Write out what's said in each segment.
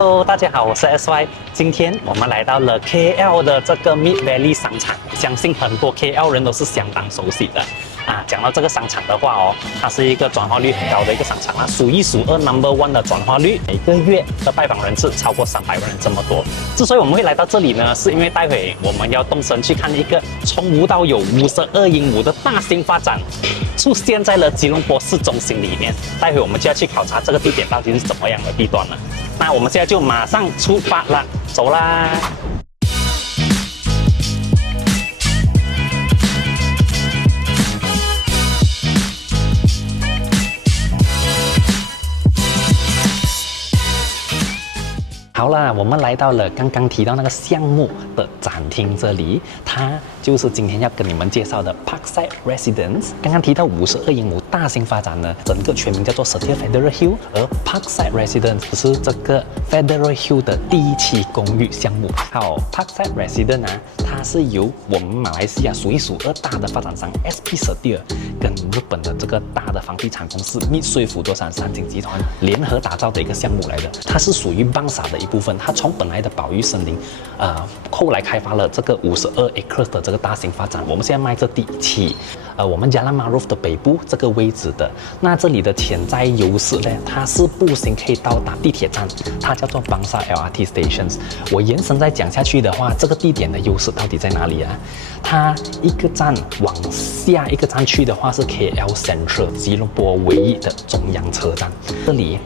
Hello，大家好，我是 SY。今天我们来到了 KL 的这个 Mid Valley 商场，相信很多 KL 人都是相当熟悉的。讲到这个商场的话哦，它是一个转化率很高的一个商场数一数二 No.1 的转化率，每个月的拜访人次超过300万人这么多。之所以我们会来到这里呢，是因为待会我们要动身去看一个从无到有52英亩的大型发展，出现在了吉隆坡市中心里面。待会我们就要去考察这个地点到底是怎么样的地段了。那我们现在就马上出发了，走啦！好啦，我们来到了刚刚提到那个项目的展厅这里，它就是今天要跟你们介绍的 Parkside Residence。刚刚提到52英亩大型发展呢，整个全名叫做 Setia Federal Hill， 而 Parkside Residence 是这个 Federal Hill 的第一期公寓项目。好 ，Parkside Residence 它是由我们马来西亚数一数二大的发展商 SP Setia 跟日本的这个大的房地产公司密穗辅佐山三井集团联合打造的一个项目来的，它是属于邦萨的一部分，它从本来的保育森林，后来开发了这个52 acres 的这个大型发展。我们现在卖这第一期，我们Jalan Maruf的北部这个位置的。那这里的潜在优势呢，它是步行可以到达地铁站，它叫做邦萨 LRT Stations。我延伸再讲下去的话，这个地点的优势到底在哪里啊？它一个站往下一个站去的话是 KL Central 吉隆坡唯一的中央车站，这里。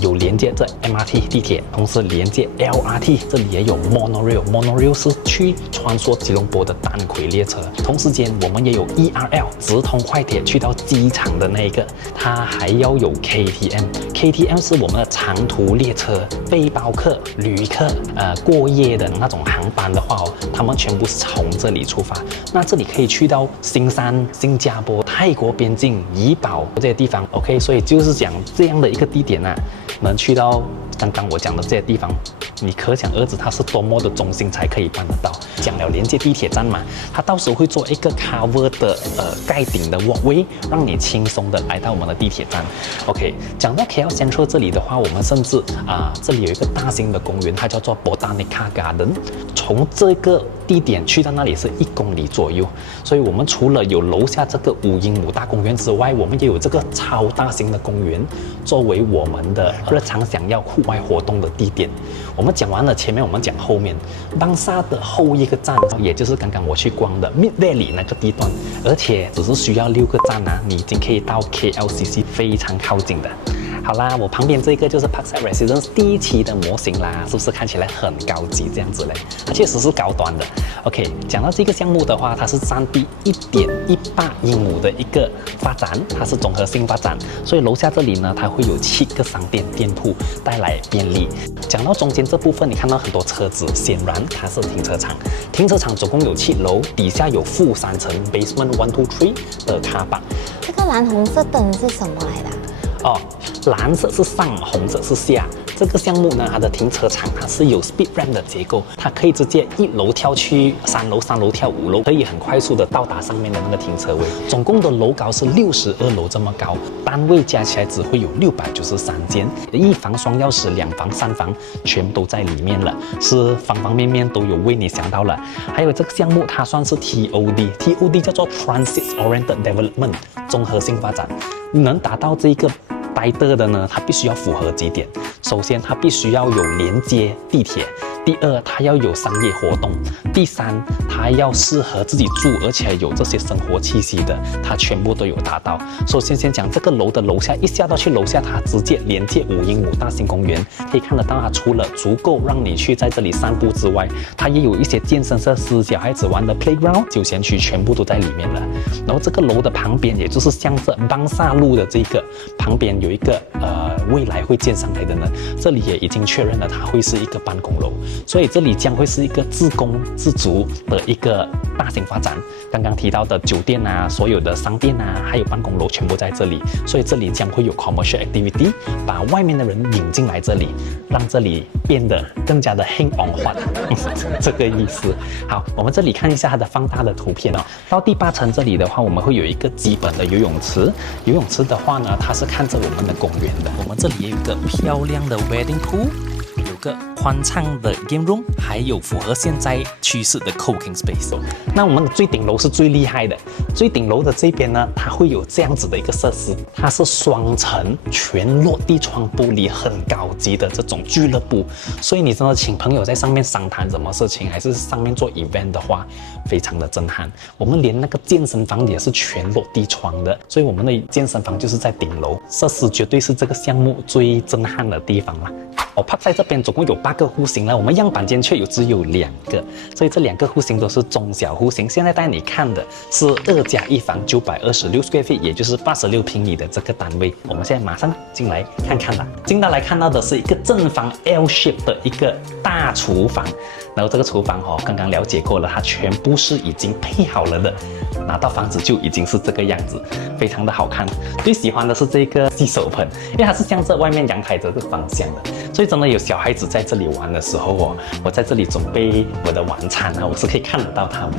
有连接这 MRT 地铁，同时连接 LRT， 这里也有 Monorail 是去穿梭吉隆坡的单轨列车。同时间我们也有 ERL 直通快铁去到机场的那一个，它还要有 KTM 是我们的长途列车，背包客、旅客过夜的那种航班的话哦，他们全部是从这里出发。那这里可以去到新山、新加坡、泰国边境、怡保这些地方。OK， 所以就是讲这样的一个地点能去到刚刚我讲的这些地方，你可想而知它是多么的中心才可以办得到。讲了连接地铁站嘛，它到时候会做一个 cover 的盖顶的 walkway， 让你轻松的来到我们的地铁站。OK， 讲到 KL Central 这里的话，我们甚至这里有一个大型的公园，它叫做 Botanica Garden。从这个地点去到那里是1公里左右，所以我们除了有楼下这个5英亩大公园之外，我们也有这个超大型的公园，作为我们的日常想要户外活动的地点。我们讲完了前面，我们讲后面，邦萨的后一个站，也就是刚刚我去逛的 Mid Valley 那个地段，而且只是需要6个站你已经可以到 KLCC 非常靠近的。好啦，我旁边这个就是 Parkside Residence 第一期的模型啦，是不是看起来很高级这样子嘞？它确实是高端的。OK， 讲到这个项目的话，它是占地1.18英亩的一个发展，它是综合性发展，所以楼下这里呢，它会有7个商店店铺带来便利。讲到中间这部分，你看到很多车子，显然它是停车场。停车场总共有7楼，底下有负3层 Basement 1、2、3的car park。这个蓝红色灯是什么来的？蓝色是上，红色是下。这个项目呢，它的停车场它是有 speed ramp 的结构，它可以直接1楼跳去3楼，3楼跳5楼，可以很快速的到达上面的那个停车位。总共的楼高是62楼这么高，单位加起来只会有693间，1房双钥匙，2房3房全都在里面了，是方方面面都有为你想到了。还有这个项目它算是 TOD 叫做 Transit Oriented Development 综合性发展，能达到这个的呢，它必须要符合几点。首先，它必须要有连接地铁；第二，它要有商业活动；第三，它要适合自己住，而且有这些生活气息的，它全部都有达到。首先，先讲这个楼的楼下，一下到去楼下，它直接连接5英亩大型公园，可以看得到，它除了足够让你去在这里散步之外，它也有一些健身设施、小孩子玩的 playground、休闲区，全部都在里面了。然后这个楼的旁边，也就是向着邦萨路的这个旁边有一个未来会建上来的呢，这里也已经确认了它会是一个办公楼，所以这里将会是一个自供自足的一个大型发展。刚刚提到的酒店所有的商店还有办公楼全部在这里，所以这里将会有 commercial activity， 把外面的人引进来这里，让这里变得更加的 hang on hot 这个意思。好，我们这里看一下它的放大的图片到第8层这里的话，我们会有一个基本的游泳池。游泳池的话呢，它是看着我们的公园的。我们这里也有一个漂亮的 wedding pool。个宽敞的 game room， 还有符合现在趋势的 co-working space。那我们的最顶楼是最厉害的，最顶楼的这边呢，它会有这样子的一个设施，它是双层全落地窗玻璃，很高级的这种俱乐部。所以你真的请朋友在上面商谈什么事情，还是上面做 event 的话，非常的震撼。我们连那个健身房也是全落地窗的，所以我们的健身房就是在顶楼，设施绝对是这个项目最震撼的地方啦。Parkside 这边总共有8个户型了，我们样板间却只有2个，所以这2个户型都是中小户型。现在带你看的是2+1房926 square feet， 也就是86平米的这个单位。我们现在马上进来看看吧。进到来看到的是一个正方 L shape 的一个大厨房，然后这个厨房刚刚了解过了，它全部是已经配好了的，拿到房子就已经是这个样子，非常的好看。最喜欢的是这个洗手盆，因为它是向着外面阳台这个方向的，所以真的有小孩子在这里玩的时候我在这里准备我的晚餐我是可以看得到他们，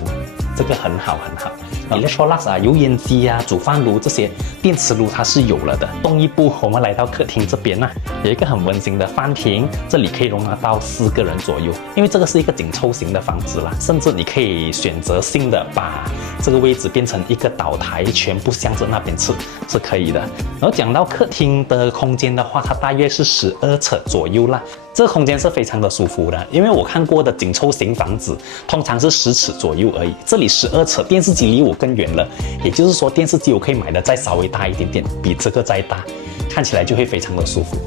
这个很好很好。Electrolux 油烟机煮饭炉这些电磁炉它是有了的。东一步我们来到客厅这边有一个很温馨的饭厅，这里可以容纳到4个人左右，因为这个是一个紧凑型的房子啦，甚至你可以选择性的把这个位置变成一个岛台，全部向着那边吃是可以的。然后讲到客厅的空间的话，它大约是12尺左右啦。这个空间是非常的舒服的，因为我看过的紧凑型房子通常是10尺左右而已，这里12尺，电视机离我更远了，也就是说电视机我可以买的再稍微大一点点，比这个再大，看起来就会非常的舒服。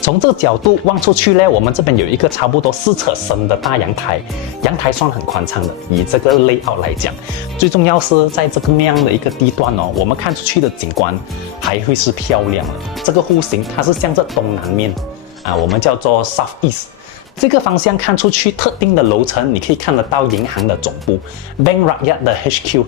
从这个角度望出去呢，我们这边有一个差不多4尺深的大阳台，阳台算很宽敞的，以这个 layout 来讲，最重要是在这个那样的一个地段我们看出去的景观还会是漂亮的。这个户型它是向着东南面我们叫做 Southeast， 这个方向看出去特定的楼层，你可以看得到银行的总部 Bank Rakyat 的 HQ。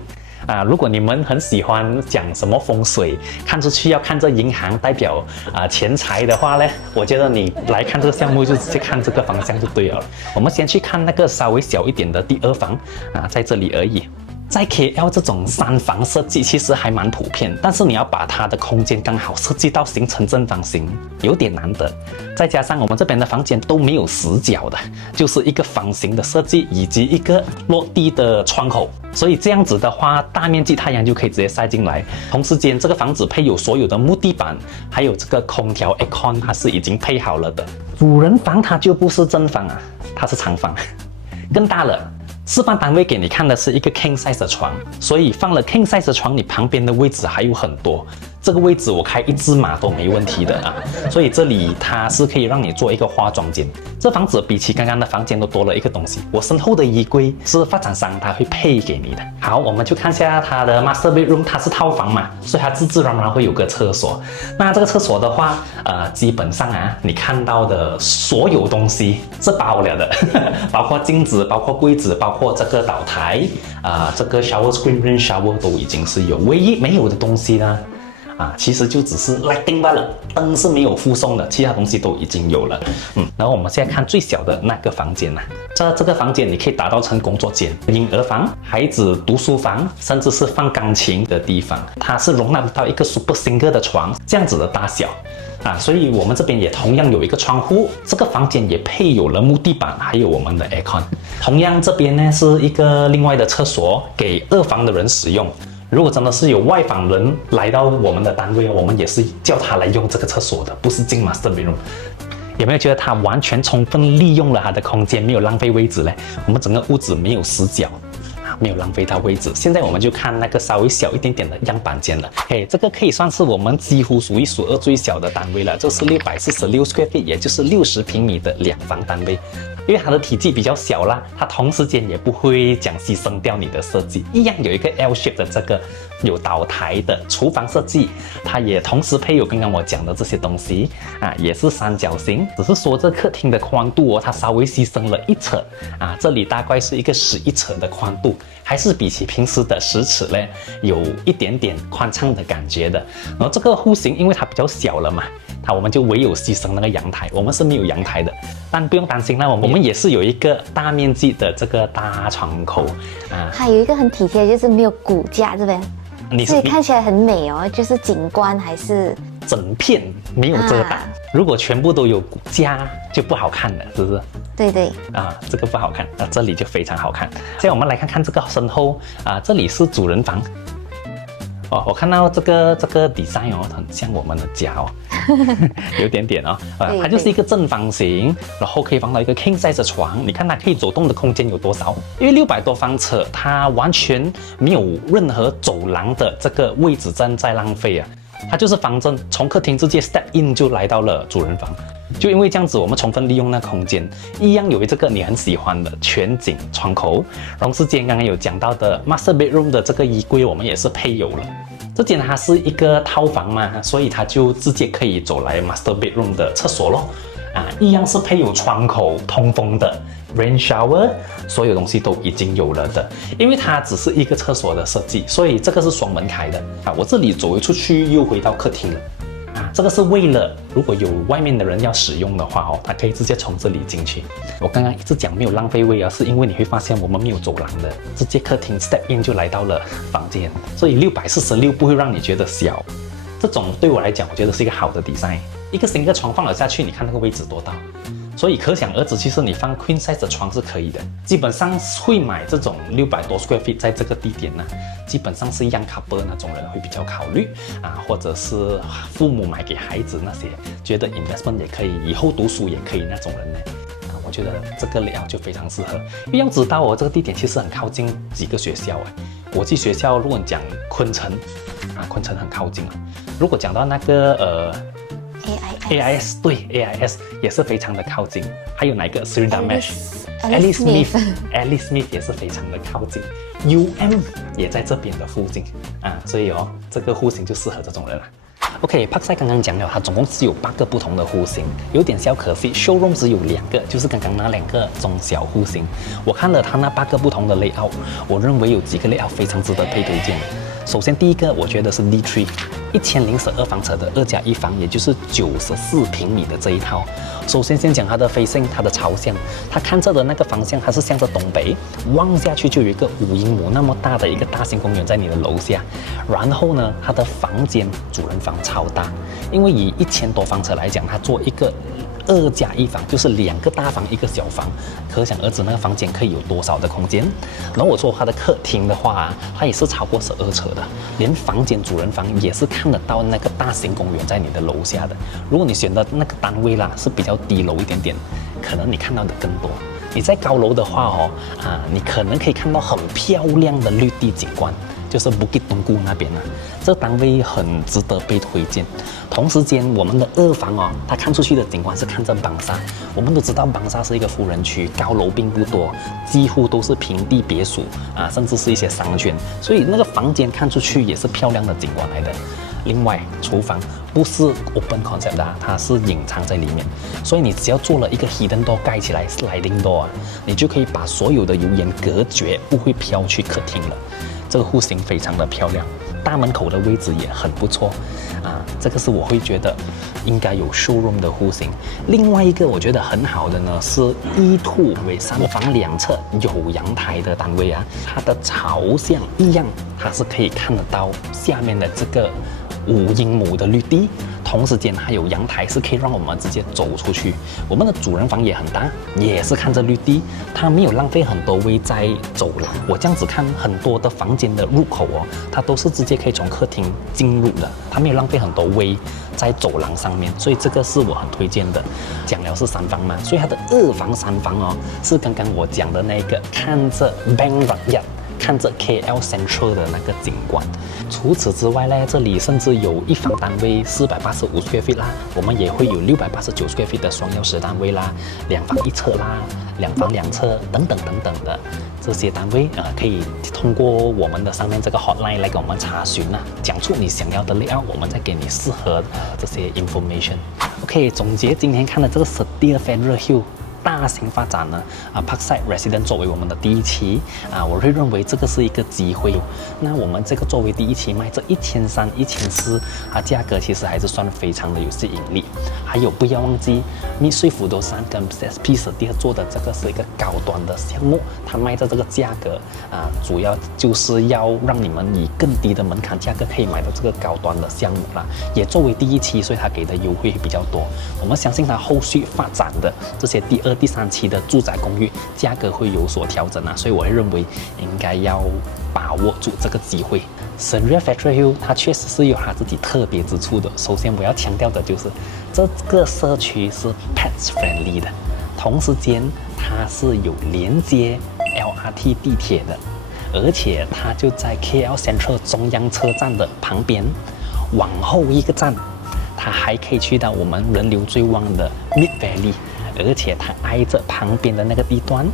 如果你们很喜欢讲什么风水，看出去要看这银行代表钱财的话呢，我觉得你来看这个项目就直接看这个方向就对了。我们先去看那个稍微小一点的第2房在这里而已。在 KL 这种3房设计其实还蛮普遍，但是你要把它的空间刚好设计到形成正方形，有点难得。再加上我们这边的房间都没有死角的，就是一个方形的设计以及一个落地的窗口，所以这样子的话，大面积太阳就可以直接晒进来。同时间，这个房子配有所有的木地板，还有这个空调 aircon 它是已经配好了的。主人房它就不是正方它是长方，更大了。示范单位给你看的是一个 king size 的床，所以放了 king size 的床，你旁边的位置还有很多。这个位置我开1只马都没问题的所以这里它是可以让你做一个化妆间。这房子比起刚刚的房间都多了一个东西，我身后的衣柜是发展商他会配给你的。好，我们就看一下它的 master bedroom， 它是套房嘛，所以它自然而然会有个厕所。那这个厕所的话，基本上你看到的所有东西是包了的，包括镜子，包括柜子，包括这个岛台，这个 shower screen、rain shower 都已经是有。唯一没有的东西呢？其实就只是 lighting 罢了，灯是没有附送的，其他东西都已经有了。然后我们现在看最小的那个房间这个房间你可以打造成工作间、婴儿房、孩子读书房，甚至是放钢琴的地方。它是容纳到一个 super single 的床这样子的大小所以我们这边也同样有一个窗户，这个房间也配有了木地板，还有我们的 aircon。同样这边呢是一个另外的厕所给2房的人使用。如果真的是有外访人来到我们的单位，我们也是叫他来用这个厕所的，不是进 master bedroom。有没有觉得他完全充分利用了他的空间，没有浪费位置呢？我们整个屋子没有死角没有浪费到位置。现在我们就看那个稍微小一点点的样板间了。这个可以算是我们几乎数一数二最小的单位了，这是646 square feet， 也就是60平米的2房单位。因为它的体积比较小啦，它同时间也不会讲牺牲掉你的设计，一样有一个 L shape 的这个有岛台的厨房设计，它也同时配有刚刚我讲的这些东西也是三角形，只是说这客厅的宽度它稍微牺牲了1尺这里大概是一个11尺的宽度，还是比起平时的10尺呢，有一点点宽敞的感觉的。然后这个户型因为它比较小了嘛，我们就唯有牺牲那个阳台，我们是没有阳台的，但不用担心啦，我们也是有一个大面积的这个大窗口还有一个很体贴，就是没有骨架这边，所以看起来很美就是景观还是整片没有遮挡。如果全部都有家就不好看了，是不是？对对，这个不好看，这里就非常好看。现在我们来看看这个身后这里是主人房。我看到这个 design 很像我们的家有点点它就是一个正方形，然后可以放到一个 king size 的床。你看它可以走动的空间有多少？因为600多方尺，它完全没有任何走廊的这个位置在浪费它就是方正，从客厅直接 step in 就来到了主人房。就因为这样子，我们充分利用那空间，一样有这个你很喜欢的全景窗口。同时间刚刚有讲到的 master bedroom 的这个衣柜，我们也是配有了。这间它是一个套房嘛，所以它就直接可以走来 master bedroom 的厕所咯。一样是配有窗口通风的 rain shower， 所有东西都已经有了的。因为它只是一个厕所的设计，所以这个是双门开的我这里走出去又回到客厅了。这个是为了如果有外面的人要使用的话他可以直接从这里进去。我刚刚一直讲没有浪费位是因为你会发现我们没有走廊的，直接客厅 step in 就来到了房间，所以646不会让你觉得小。这种对我来讲，我觉得是一个好的 design。一个新的床放了下去，你看那个位置多大。所以可想而知，其实你放 queen size 的床是可以的。基本上会买这种600多 square feet 在这个地点基本上是 young couple 那种人会比较考虑或者是父母买给孩子那些，觉得 investment 也可以，以后读书也可以那种人呢。我觉得这个layout就非常适合。因为要知道这个地点其实很靠近几个学校国际学校，如果你讲昆城昆城很靠近如果讲到那个AIS 对 AIS 也是非常的靠近，还有哪一个 Sri Damesh、Alice Smith 也是非常的靠近 ，UM 也在这边的附近所以这个户型就适合这种人了。OK，Parkside 刚刚讲了，它总共是有8个不同的户型，有点小可惜 ，showroom 只有2个，就是刚刚那2个中小户型。我看了它那8个不同的 layout， 我认为有几个 layout 非常值得被推荐。首先第一个，我觉得是 D3 1012方尺的2+1房，也就是94平米的这一套。首先先讲它的facing，它的朝向，它看着的那个方向，它是向着东北，望下去就有一个5英亩那么大的一个大型公园在你的楼下。然后呢，它的房间主人房超大，因为以1000多方尺来讲，它做一个2+1房，就是2个大房1个小房，可想而知那个房间可以有多少的空间。然后我说它的客厅的话，它也是超过12尺的，连房间主人房也是看得到那个大型公园在你的楼下的。如果你选的那个单位是比较低楼一点点，可能你看到的更多。你在高楼的话你可能可以看到很漂亮的绿地景观。就是Bukit Tungku那边这单位很值得被推荐。同时间，我们的2房它看出去的景观是看着邦沙。我们都知道邦沙是一个富人区，高楼并不多，几乎都是平地别墅甚至是一些商圈，所以那个房间看出去也是漂亮的景观来的。另外，厨房不是 open concept 它是隐藏在里面，所以你只要做了一个 hidden door 盖起来 sliding door 你就可以把所有的油烟隔绝，不会飘去客厅了。这个户型非常的漂亮，大门口的位置也很不错这个是我会觉得应该有 showroom 的户型。另外一个我觉得很好的呢是E2为3房2侧有阳台的单位它的朝向一样，它是可以看得到下面的这个5英亩的绿地。同时间还有阳台，是可以让我们直接走出去。我们的主人房也很大，也是看着绿地，它没有浪费很多位在走廊。我这样子看，很多的房间的入口它都是直接可以从客厅进入的，它没有浪费很多位在走廊上面，所以这个是我很推荐的。讲了是3房嘛，所以它的2房3房是刚刚我讲的那个看着 Bank Rakyat。看着 KL Central 的那个景观。除此之外呢，这里甚至有1房单位485 square feet 啦，我们也会有689 square feet 的双钥匙单位啦，2房1侧啦，2房2侧等等等等的这些单位可以通过我们的上面这个 hotline 来给我们查询讲出你想要的 layout， 我们再给你适合这些 information。OK， 总结今天看的这个 Setia Federal Hill 大型发展呢，Parkside Residence 作为我们的第一期我会认为这个是一个机会。那我们这个作为第一期卖这1300、1400，价格其实还是算非常的有吸引力。还有不要忘记，Mitsui Fudosan 跟 SP 舍第做的这个是一个高端的项目，它卖的这个价格主要就是要让你们以更低的门槛价格可以买到这个高端的项目啦。也作为第一期，所以它给的优惠比较多。我们相信它后续发展的这些第2、第3期的住宅公寓价格会有所调整所以我会认为应该要把握住这个机会。Seria Factory Hill 它确实是有它自己特别之处的。首先我要强调的就是这个社区是 pets friendly 的，同时间它是有连接 LRT 地铁的，而且它就在 KL Central 中央车站的旁边，往后一个站，它还可以去到我们人流最旺的 Mid Valley， 而且它挨着旁边的那个地段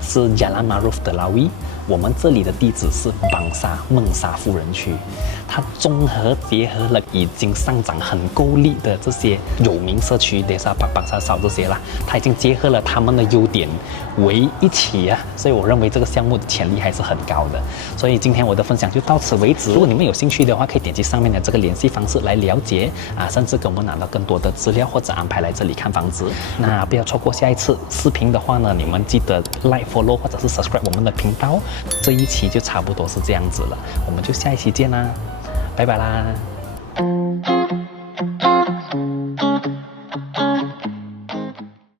是 Jalan Maruf Delawi。我们这里的地址是邦沙孟沙富人区，它综合结合了已经上涨很够力的这些有名社区，Desa Park、邦沙少这些啦，它已经结合了他们的优点为一起所以我认为这个项目的潜力还是很高的。所以今天我的分享就到此为止。如果你们有兴趣的话，可以点击上面的这个联系方式来了解甚至跟我们拿到更多的资料或者安排来这里看房子。那不要错过下一次视频的话呢，你们记得 like、follow 或者是 subscribe 我们的频道。这一期就差不多是这样子了，我们就下一期见啦，拜拜啦。